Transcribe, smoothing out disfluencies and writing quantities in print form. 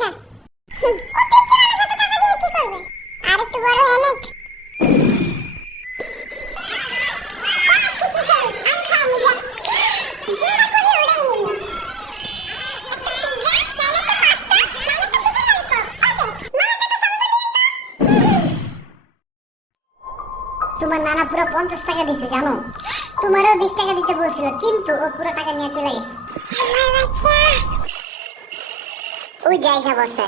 আচ্ছা ও পিচ্চি মানুষ এত টাকা দিয়ে কি করবে? আর একটু বড় অনেক তোমার নানা পুরো 50 টাকা দিছে জানো? তোমারও 20 টাকা দিতে বলছিল কিন্তু ও পুরো টাকা নিয়ে চলে গেছে। আমার বাচ্চা ওই যাইসা বসে